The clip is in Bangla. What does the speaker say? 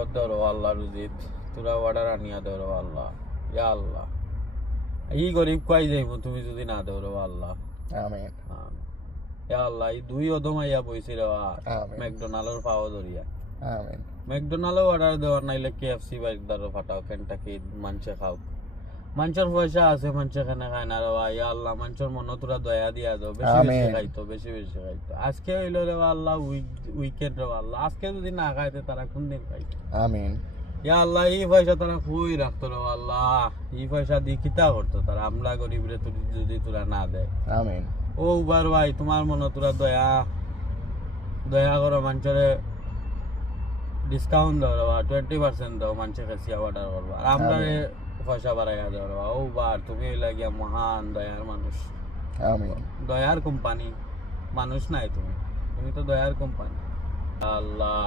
বরকত দেও আল্লাহ, রুজিত তোরা অর্ডার আনিয়া দেও আল্লাহ। ইয়া আল্লাহ, ই গরিব কই যাইব তুমি যদি না দেও আল্লাহ। আমিন ইয়া আল্লাহ, এই দুই অদমাইয়া বইছি রে আমিন ম্যাকডোনাল্ডের পাওয়া ধরিয়া। আমিন ম্যাকডোনাল্ডও অর্ডার দেওয়ার নাইলে KFC বাইকদারও ফাটাও, কেনটাকি মানুষে খাও। মানুষের পয়সা আছে, মানুষে খানে খায় না রে ইয়া আল্লাহ, মানুষের মনে তোরা দয়া দিয়া দাও, বেশি বেশি আমিন খাইতো, বেশি বেশি খাইতো। আজকে হইলো রে আল্লাহ উইকেন্ড রে আল্লাহ, আজকে যদি না খাইতে তারা কোন দিন খাইতো? আমিন ইয়া আল্লাহ, এই পয়সা তারা খুবই রাখতো রে আল্লাহ, এই পয়সা দিয়ে কিতা করতো তারা, আমরা গরিব রে যদি তোরা না দেয়। আমিন ও উবার ভাই, তোমার মনে তোরা দয়া দয়া করো, মানুষের ডিসকাউন্ট দাও রে 20% দাও, মানুষের কাছে অর্ডার করবো, আর আমরা পয়সা বাড়াইয়া দাও রে। ও বার, তুমি লাগিয়া মহান দয়ার মানুষ, আমিন দয়ার কোম্পানি, মানুষ নাই তুমি, তুমি তো দয়ার কোম্পানি। আল্লাহ